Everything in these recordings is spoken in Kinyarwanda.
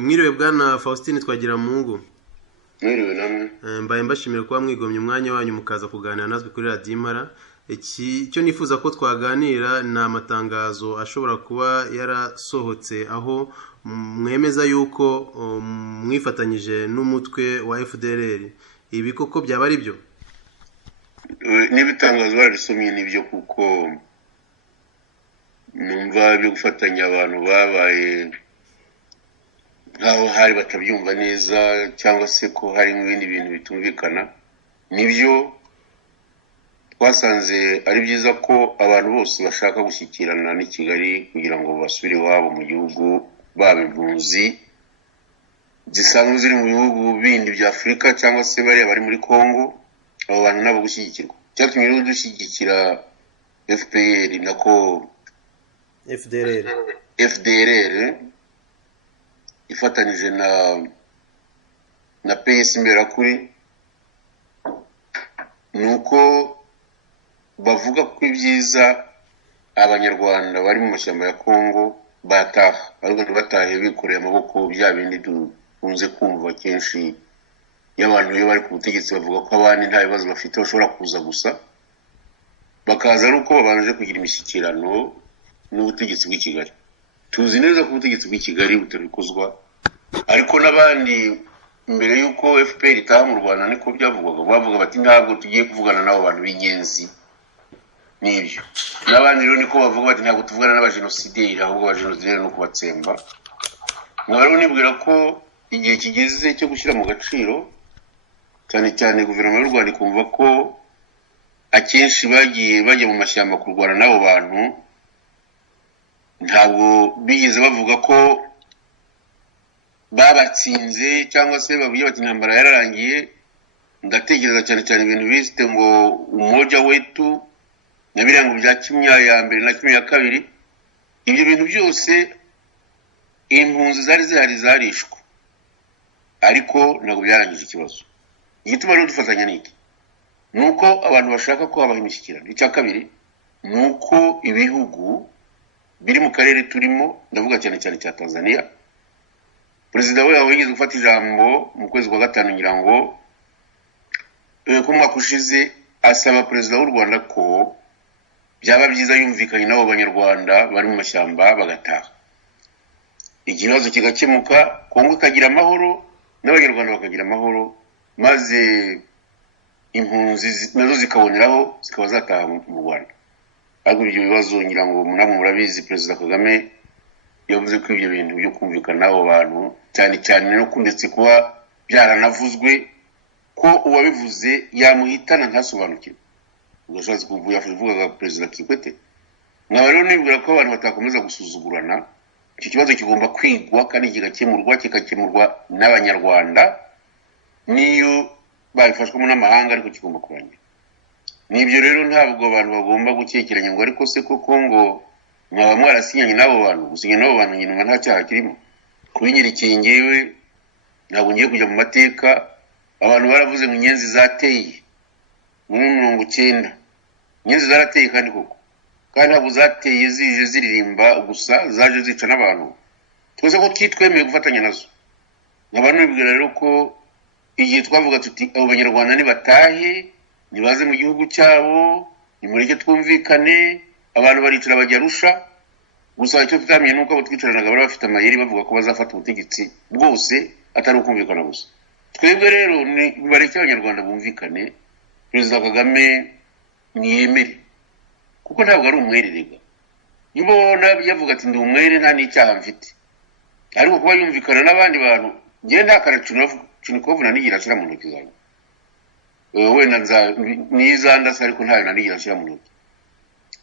Mwiriwe bwana Faustin Twagiramungu. Mwiriwe namwe. Mbaye mbashimira kuba mwigomye umwanya wanyu mukaza kuganira nazwe kuri Radio Impara. Icyo nifuza ko twaganira ni amatangazo ashobora kuba yarasohotse aho mwemeza yuko mwifatanyije n'umutwe wa FDLR. Ibi koko byaba ari byo? Nibitangazo barisomye nibyo kuko numva byo gufatanya abantu babaye nkaho hari batabyumva neza cyangwa se ko hari ibindi bintu bitumvikana. Nibyo twasanze ari byiza ko abantu bose bashaka gushyikirana n'i Kigali kugira ngo basubire iwabo mu gihugu, baba impunzi zisanzwe ziri mu bihugu bindi bya Afurika cyangwa se bari muri Kongo, abo bantu nabo gushyigikirwa. Cyatumye rero dushyigikira FPR nako FDLR ifatanije na PS Imberakuri, nuko bavuga ko ibyiza abanyarwanda bari mu mashyamba ya Kongo bataha, ariko batahe bikoreye amaboko, bya bindi dukunze kumva kenshi y'abantu iyo bari ku butegetsi bavuga ko abandi nta bibazo bafite bashobora kuza gusa, bakaza ari uko babanje kugira imishyikirano n'ubutegetsi bw'i Kigali. Tuzi neza ko ubutegetsi bw'i Kigali butabikozwa, ariko n'abandi mbere yuko FPR itaha mu Rwanda niko byavugwaga, bavuga bati ntabwo tugiye kuvugana n'abo bantu b'ingenzi n'ibyo. N'abandi rero niko bavuga bati ntabwo tuvugana n'abajenosideri, ahubwo abajenosideri no kubatsemba. Rero nibwira ko igihe kigeze cyo gushyira mu gaciro, cyane cyane guverinoma y'u Rwanda ikumva ko akenshi bajya mu mashyamba kurwana n'abo bantu, ntabwo bigeze bavuga ko babatsinze cyangwa se bavuye bati intambara yararangiye. Ndatekereza cyane cyane ibintu biste ngo umoja wetu na birango bya Kimya ya mbere na Kimya ya kabiri. Ibyo bintu byose impunzi zari zihari zarishwe, ariko ntabwo byarangije ikibazo. Igituma rero dufatanya niki nuko abantu bashaka ko habaho imishyikirano. Icya kabiri nuko ibihugu biri mu karere turimo, ndavuga cyane cyane cya Tanzania, Perezida we yigeze gufata ijambo mu kwezi kwa gatanu ngira ngo ko mwaka ushize asaba Perezida w'u Rwanda ko byaba byiza yumvikanye n'abo banyarwanda bari mu mashyamba bagataha, ikibazo kigakemuka, Kongo ikagira amahoro n'abanyarwanda bakagira amahoro, maze impunzi nazo zikaboneraho zikaba zataha mu Rwanda. Ariko ibyo bibazo ngira ngo namwe murabizi, Perezida Kagame yavuze ko ibyo bintu byo kumvikana n'abo bantu, cyane cyane no kundetse kuba byaranavuzwe ko uwabivuze yamuhitana ntasobanukirwe. Ugashatse kuvuga Perezida Kikwete. Nkaba rero nibwira ko abantu batakomeza gusuzugurana. Icyo kibazo kigomba kwigwa kandi kikakemurwa n'abanyarwanda, niyo babifashwemo n'amahanga, ariko kigomba kurangira. Nibyo rero ntabwo abantu bagomba gukekeranya ngo ariko se koko ngo mwaba mwarasinyanye n'abo bantu. Gusinya n'abo bantu nyine nta cyaha kirimo. Kubinyerekeye ngewe ntabwo ngiye kujya mu mateka. Abantu baravuze ngo inyenzi zateye muri 1990. Inyenzi zarateye kandi koko, kandi ntabwo zateye zije ziririmba gusa, zaje zica n'abantu. Twese ko kitwemeye gufatanya nazo. Nk'abantu bibwira rero ko igihe twavuga tuti abo banyarwanda nibatahe, nibaze mu gihugu cyabo, nimureke twumvikane, abantu baricara bajya Arusha. Gusa icyo tutamenye nuko abo twicaranaga bari bafite amayeri bavuga ko bazafata ubutegetsi bwose atari ukumvikana gusa. Twebwe rero ni bareke abanyarwanda bumvikane, Perezida Kagame niyemere, kuko ntabwo ari umwererega. Niba yavuga ati ndi umwere nta n'icyaha mfite, ariko kuba yumvikana n'abandi bantu, ngiye nta Karacunikovu nanigira ashyira mu ntoki zanjye. Wenda nizandasa ariko ntayo nanigira ashyira mu ntoki.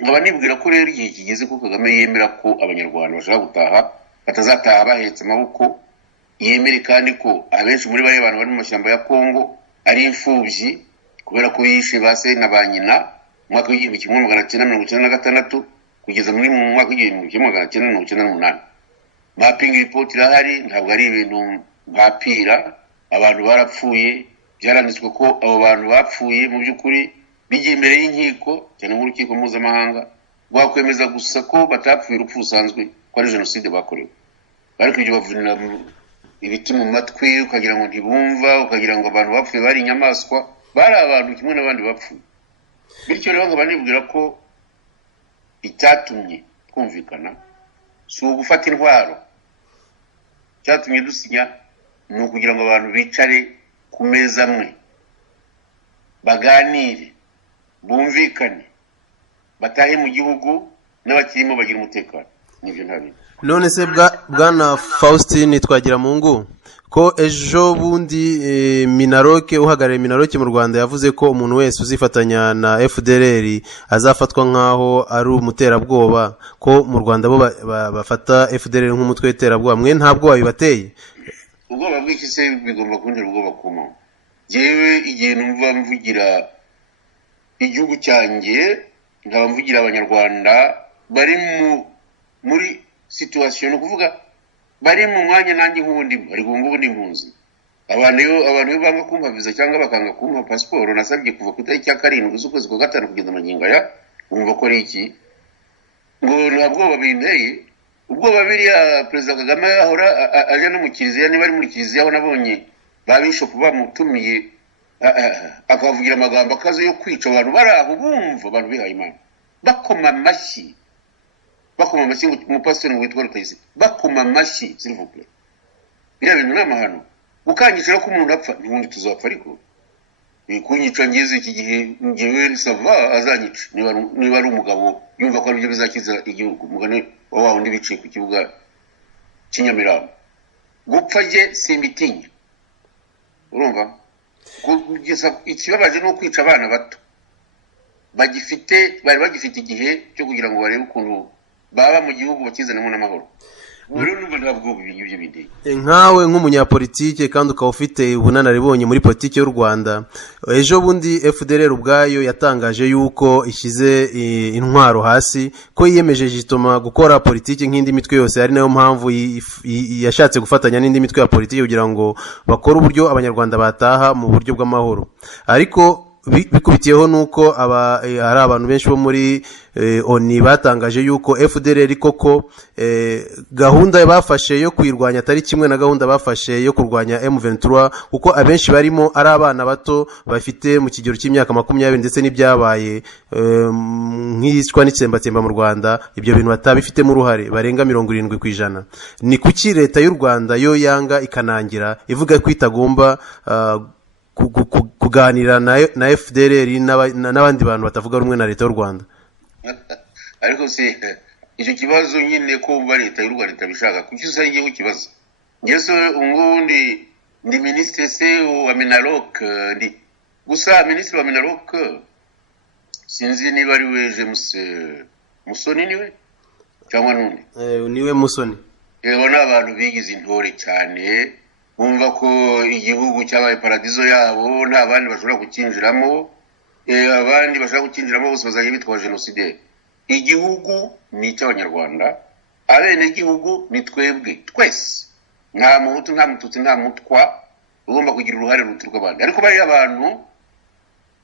Nkaba nibwira ko rero igihe kigeze ko Kagame yemera ko abanyarwanda bashaka gutaha, batazataha bahetse amaboko. Yemere kandi ko abenshi muri bari abantu bari mu mashyamba ya Kongo ari imfubyi kubera ko yishe base na ba nyina mwaka w'igihumbi kimwe magana cyenda mirongo icyenda na gatandatu kugeza muri mu mwaka w'igihumbi kimwe magana cyenda mirongo icyenda n'umunani. Mapping report irahari, ntabwo ari ibintu mpapira. Abantu barapfuye, byaranditswe ko abo bantu bapfuye mu by'ukuri bigiye imbere y'inkiko, cyane nk'urukiko mpuzamahanga rwakwemeza gusa ko batapfuye urupfu rusanzwe, ko ari jenoside bakorewe. Ariko ibyo bavunira ibiti mu matwi ukagira ngo ntibumva, ukagira ngo abantu bapfuye bari inyamaswa, bari abantu kimwe n'abandi bapfuye. Bityo rero nkaba nibwira ko icyatumye twumvikana si ugufata intwaro, icyatumye dusinya ni ukugira ngo abantu bicare ku meza amwe baganire, bumvikane, batahe mu gihugu n'abakirimo bagira umutekano. Nibyo ntabindi. None se bwana Faustin Twagiramungu, ko ejo bundi Minaroke uhagarariye Minaroke mu Rwanda yavuze ko umuntu wese uzifatanya na FDLR azafatwa nkaho ari umuterabwoba, ko mu Rwanda bo bafata FDLR nk'umutwe w'iterabwoba. Mwe ntabwo wabibateye? Ubwoba bw'iki se bigomba kuntera ubwoba kuma? Jewe igihe numva mvugira igihugu cyanjye, nkaba mvugira abanyarwanda bari muri situation, kuvuga bari mu mwanya nanjye nk'ubundi ari ngubu ndi impunzi. Abantu banga kumpa visa cyangwa bakanga kumpa passport, nasabye kuva ku itariki ya 7 z'ukwezi kwa 5 kugeza magingo aya, umva ko ari iki ngo ntabwo babinteye. Ubwoba biriya President Kagame ahora aje no mu kiliziya, niba ari muri kiliziya aho nabonye ba bishop bamutumiye akavugira amagambo akaze yo kwica abantu bari aho bumva, abantu bihaye Imana bakoma amashyi ngo umupasiteri witwa Rutayisire bakoma amashyi, s'il vous plaît. Biriya bintu n'amahano, ukanyicira ko umuntu apfa, ntibundi tuzapfa. Ariko kunyica ngeze iki gihe ngewe sava azanyica niba ari umugabo yumva ko ari byo bizakiza igihugu. Mugane wa wundi biciye ku kibuga cy'Inyamirambo, gupfa je simbitinya. Urumva ikibabaje no kwica abana bato bari bagifite igihe cyo kugira ngo barebe ukuntu baba mu gihugu bakizanamo n'amahoro. Nkawe nk'umunyapolitike kandi ukaba ufite ubunararibonye muri politiki y'u Rwanda, ejo bundi FDLR ubwayo yatangaje yuko ishyize intwaro hasi, ko yiyemeje jitoma gukora politiki nk'indi mitwe yose, ari nayo mpamvu yashatse gufatanya n'indi mitwe ya politiki kugira ngo bakore uburyo abanyarwanda bataha mu buryo bw'amahoro. Ariko bikubitiyeho nuko hari abantu benshi bo muri ONU batangaje yuko FDLR koko gahunda bafashe yo kwirwanya atari kimwe na gahunda bafashe yo kurwanya M23, kuko abenshi barimo ari abana bato bafite mu kigero cy'imyaka 20 ndetse n'ibyabaye nk'iswa n'itsembatsemba mu Rwanda, ibyo bintu batabifitemo uruhare barenga 70%. Ni kuki leta y'u Rwanda yo yanga ikanangira ivuga ko itagomba kuganira na FDLR n'abandi bantu batavuga rumwe na leta y'u Rwanda? Ariko se icyo kibazo nyine ko leta y'u Rwanda itabishaka, kuki usangiye ku kibazo? Ngeso ngundi ndi ministre se wa Minaloc, ndi gusa ministre wa Minaloc sinzi niba ari we James Musoni niwe cyangwa nundi. Niwe Musoni. N'abantu bigize intore cyane, bumva ko igihugu cyabaye paradizo yabo, nta bandi bashobora kukinjiramo, abandi bashaka kukinjiramo bose bazajya bitwa genocide. Igihugu ni cy'abanyarwanda, abene igihugu ni twebwe twese, nta muhutu nta mututsi nta mutwa ugomba kugira uruhare ruturuka abandi. Ariko bari abantu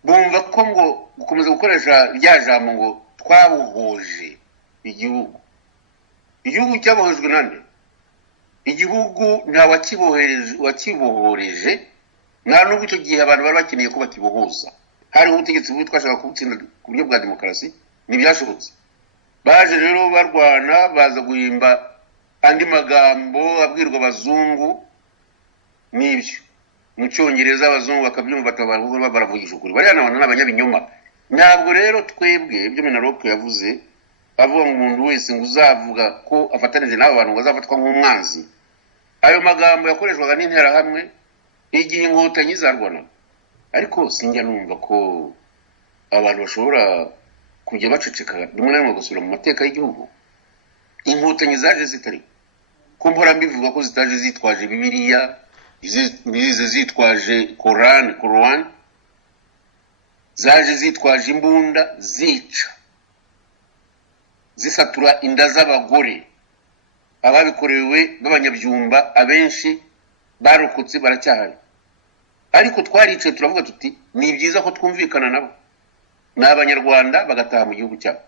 bumva ko ngo gukomeza gukoresha rya jambo ngo twabuhoje igihugu. Igihugu cyabohejwe nande? Igihugu nta wakibohoreje, nta nubwo icyo gihe abantu bari bakeneye ko bakibohoza. Hari ubutegetsi bwo twashaka kubutsinda ku buryo bwa demokarasi, ntibyashobotse. Baje rero barwana, baza guhimba andi magambo abwirwa abazungu n'ibyo mu Cyongereza, abazungu bakabyumva batabavuga baravugisha ukuri. Bari n'abantu n'abanyabinyoma. Ntabwo rero twebwe ibyo Minaloc yavuze avuga ngo umuntu wese ngo uzavuga ko afatanije n'abo bantu ngo azafatwa nk'umwanzi, ayo magambo yakoreshwaga n'intera hamwe igihe inkotanyi zarwana. Ariko sinjya numva ko abantu bashobora kujya baceceka rimwe na rimwe gusubira mu mateka y'igihugu. Inkotanyi zaje zitari ko mpora mbivuga ko zitaje zitwaje Bibiliya, zize zitwaje Quran, zaje zitwaje imbunda zica, zisatura inda z'abagore, ababikorewe b'abanyabyumba abenshi barokotse baracyahari. Ariko twarice turavuga tuti ni byiza ko twumvikana nabo, n'abanyarwanda bagataha mu gihugu cyabo.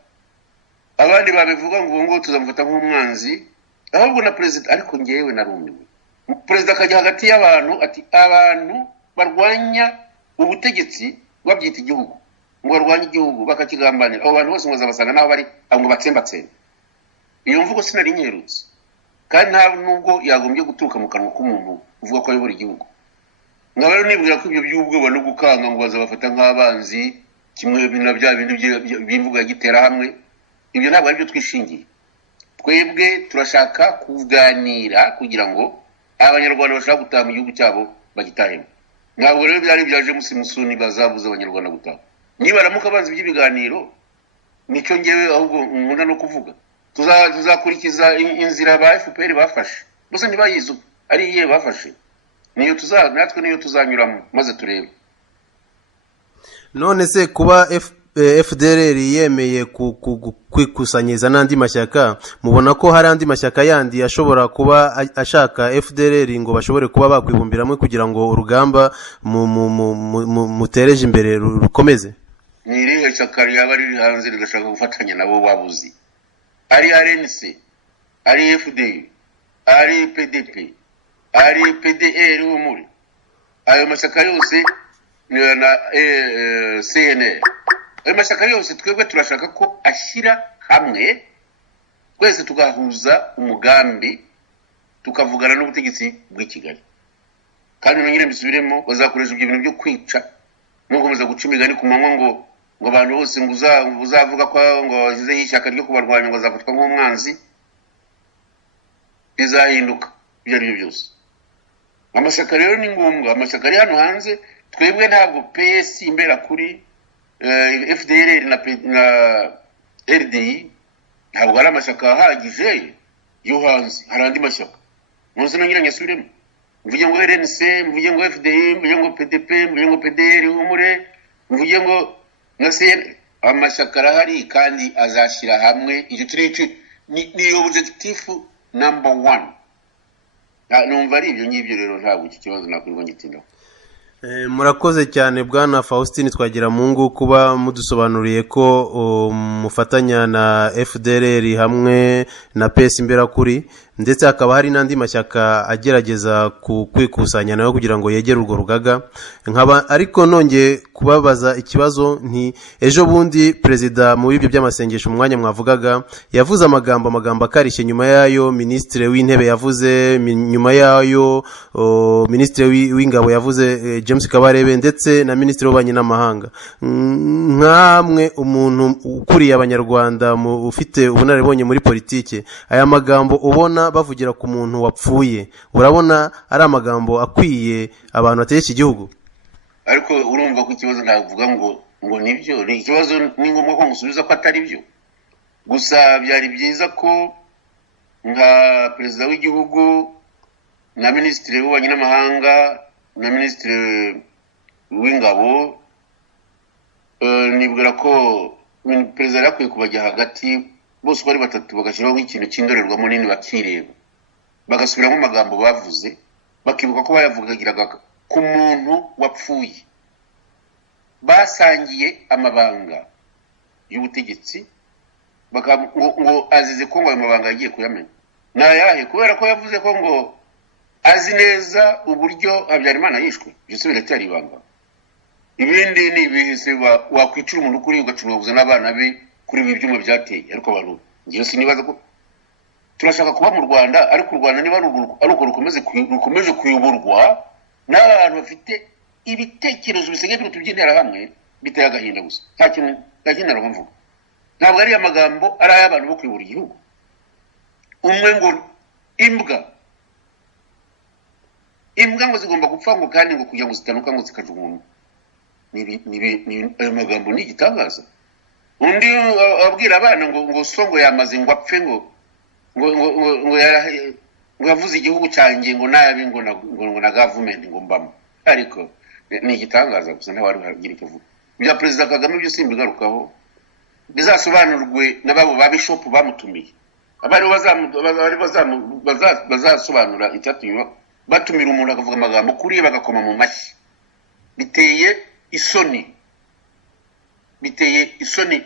Abandi babivuga ngo ngo tuzamufata nk'umwanzi ahubwo na president. Ariko ngewe narumiwe, perezida akajya hagati y'abantu ati abantu barwanya ubutegetsi babyita igihugu ngo barwanye igihugu bakakigambanira abo bantu bose ngo zabasanga naho bari ngo batsembatsembe. Iyo mvugo sinari nyerutse kandi nta nubwo yagombye guturuka mu kanwa k'umuntu uvuga ko ayobora igihugu. Ngaba rero nibwira ko ibyo by'ubwoba no gukanga ngo bazabafata nk'abanzi kimwe bina bya bintu bimvuga gitera hamwe, ibyo ntabwo ari byo twishingiye. Twebwe turashaka kuganira kugira ngo abanyarwanda bashaka gutaha mu gihugu cyabo bagitahemo. Ntabwo rero byari byaje musuni bazabuza abanyarwanda gutaha. Niba ramuka banzi by'ibiganiro nicyo ngewe ahubwo nkunda no kuvuga. Tuzakurikiza inzira ba FPR bafashe. Bose ntibayizo ari iye bafashe. Natwe niyo tuzanyuramo maze turebe. None se kuba FDLR yemeye kwikusanyiriza n'andi mashyaka, mubona ko hari andi mashyaka yandi ashobora kuba ashaka FDLR ngo bashobore kuba bakwibumbiramo kugira ngo urugamba mutereje imbere rukomeze? Ni irihe shyaka ryaba riri hanze rigashaka gufatanya nabo babuzi? Ari RNC, ari FDL, ari PDP, ari PDR umuri. Ayo mashyaka yose ni na CNL. Ayo mashyaka yose twebwe turashaka ko ashyira hamwe, twese tugahuza umugambi, tukavugana n'ubutegetsi bw'i Kigali. Kandi nyine bisubiremo bazakoresha ibyo bintu byo kwica no gukomeza guca imigani ku manywa ngo abantu bose ngo uzavuga ko ngo wazize ishyaka ryo kubarwanya ngo azafatwa nk'umwanzi, bizahinduka ibyo ari byo byose. Amashyaka rero ni ngombwa, amashyaka ari hano hanze. Twebwe ntabwo PS imbera kuri FDLR na RDI ntabwo ari amashyaka ahagije yo hanze. Hari andi mashyaka munsi nongera nyasubiremo, mvuge ngo RNC, mvuge ngo FDI, mvuge ngo PDP, mvuge ngo PDR umure, mvuge ngo nase amashyaka arahari kandi azashyira hamwe. Icyo turi ni objective number 1. Numva ari ibyo ngibyo rero ntabwo iki kibazo nakwirwa ngitindaho. Murakoze cyane bwana Faustin Twagiramungu kuba mudusobanuriye ko mufatanya na FDLR hamwe na PS Imberakuri, ndetse hakaba hari n'andi mashyaka agerageza kwikusanya nayo kugira ngo yegere urwo rugaga. Ariko nonge kubabaza ikibazo nti ejo bundi perezida mu bibyo by'amasengesho umwanya mwavugaga yavuze amagambo akarishye, nyuma yayo ministre w'intebe yavuze, nyuma yayo ministre w'ingabo yavuze James Kabarebe, ndetse na ministre w'ububanyi n'amahanga. Nkamwe umuntu ukuriye abanyarwanda ufite ubunararibonye muri politike, aya magambo ubona bavugira ku muntu wapfuye, urabona ari amagambo akwiye abantu bategeka igihugu? Ariko urumva ko ikibazo ntavuga ngo nibyo, ni ikibazo ni ngombwa ko musubiza ko atari byo. Gusa byari byiza ko nka perezida w'igihugu na ministre w'ububanyi n'amahanga na ministre w'ingabo, nibwira ko perezida yakwiye kubajya hagati bose bari batatu bagashyiraho nk'ikintu cy'indorerwamo nini bakireba, bagasubiramo amagambo bavuze, bakibuka ko bayavugagiraga ku muntu wapfuye. Basangiye amabanga y'ubutegetsi ngo azize ko ngo ayo mabanga yagiye kuyamenya. Nayahe? Kubera ko yavuze ko ngo azi neza uburyo Habyarimana yishwe, byose biracyari ibanga. Ibindi ni ibihise wakwicira umuntu kuri ugacungabuza n'abana be kuri ibi byuma byateye. Ariko abantu ngiye sinibaza ko turashaka kuba mu Rwanda, ariko u Rwanda niba ari uko rukomeje kuyoborwa n'abantu bafite ibitekerezo bisigaye byo tubyintera hamwe, biteye agahinda gusa. Nta kintu mvuga. Ntabwo ari amagambo ari ay'abantu bo kuyobora igihugu. Umwe ngo imbwa ngo zigomba gupfa ngo kandi ngo kugira ngo zitanuka ngo zikaja umuntu. Ayo magambo ni igitangaza. Undi abwira abana ngo songo yamaze ngo apfe ngo yavuze igihugu cyanjye ngo nabi ngo na government ngo mbamo. Ariko ni igitangaza gusa nta wari hagira ikivuga. Bya Perezida Kagame byo simbigarukaho, bizasobanurwe n'ababo ba bishop bamutumiye. Abari bazasobanura icyatumye batumira umuntu akavuga amagambo kuri bagakoma mu mashyi. Biteye isoni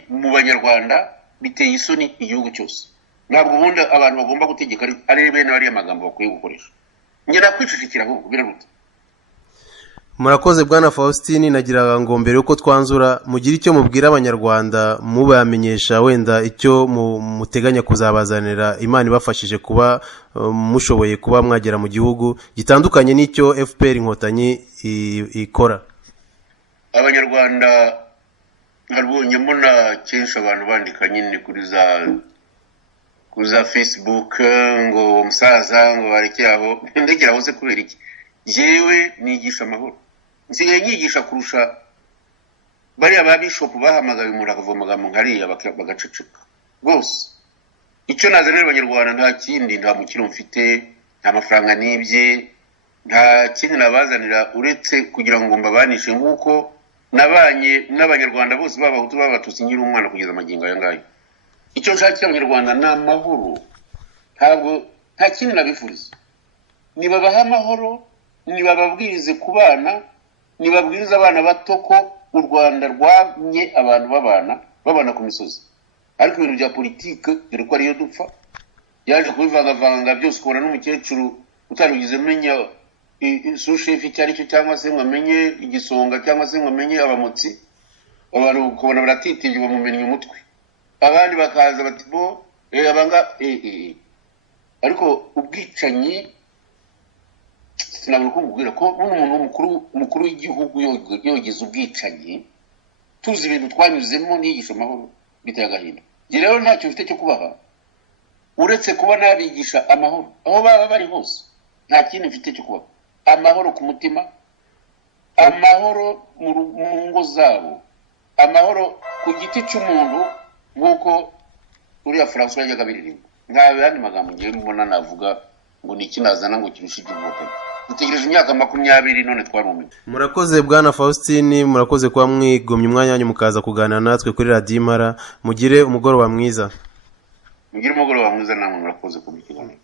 mu Banyarwanda, biteye isoni igihugu cyose. Ntabwo ubundi abantu bagomba gutegeka ari bene bari amagambo bakwiye gukoresha. ngera kwicishikira ahubwo biraruta. Murakoze bwana Faustin, nagiraga ngo mbere yuko twanzura mugira icyo mubwira abanyarwanda mubamenyesha wenda icyo muteganya kuzabazanira Imana ibafashije kuba mushoboye kuba mwagera mu gihugu gitandukanye n'icyo FPR Inkotanyi ikora. Abanyarwanda nabonye mbona cyinshi abantu bandika nyine kuri za Facebook ngo umusaza ngo bareke aho ndegera hose kubera iki. Jewe nigisha amahoro, nsigaye nyigisha kurusha bariya ba bishop bahamagaye umuntu akavomaga mu nkariya bagaceceka rwose. Icyo nazanira abanyarwanda nta kindi, nta mukiro mfite, nta mafaranga nibye, nta kindi nabazanira uretse kugira ngo mbabanishe nk'uko nabanye n'abanyarwanda bose b'abahutu b'abatutsi nkiri umwana kugeza amagingo aya ngayo. Icyo nshakira abanyarwanda ni amahoro, ntabwo nta kindi nabifuriza. Nibabaha amahoro, nibababwirize ku bana, nibabwiriza abana bato ko u Rwanda rwamye abantu babana ku misozi. Ariko ibintu bya politike dore ko ariyo dupfa, yaje kubivangavanga byose, ukubona n'umukecuru utarugize menya sushefi cyari cyo, cyangwa se mwamenye igisonga, cyangwa se mwamenye abamotsi, abantu ukubona baratitije bamumennye umutwe, abandi bakaza bati bo abanga ariko ubwicanyi sinabona uko mbwira ko umuntu mukuru w'igihugu yogeza ubwicanyi, tuzi ibintu twanyuzemo niyigisha amahoro biteye agahinda. Rero ntacyo mfite cyo kubaha uretse kuba nabigisha amahoro aho baba bari hose. Nta kindi mfite cyo kubaha, amahoro ku mutima, amahoro mu ngo zabo, amahoro ku giti cy'umuntu nk'uko uriya François yajyaga biririmba. Nta yandi magambo ngiye mbona navuga ngo ni iki nazana ngo kirushe iby'inkotanyi. Dutegereje imyaka 20 none twarumenye. Murakoze bwana Faustin, murakoze kuba mwigomye umwanya wanyu mukaza kuganira natwe kuri Radio Impara. Mugire umugoroba mwiza. Mugire umugoroba mwiza namwe, murakoze ku bikiganiro.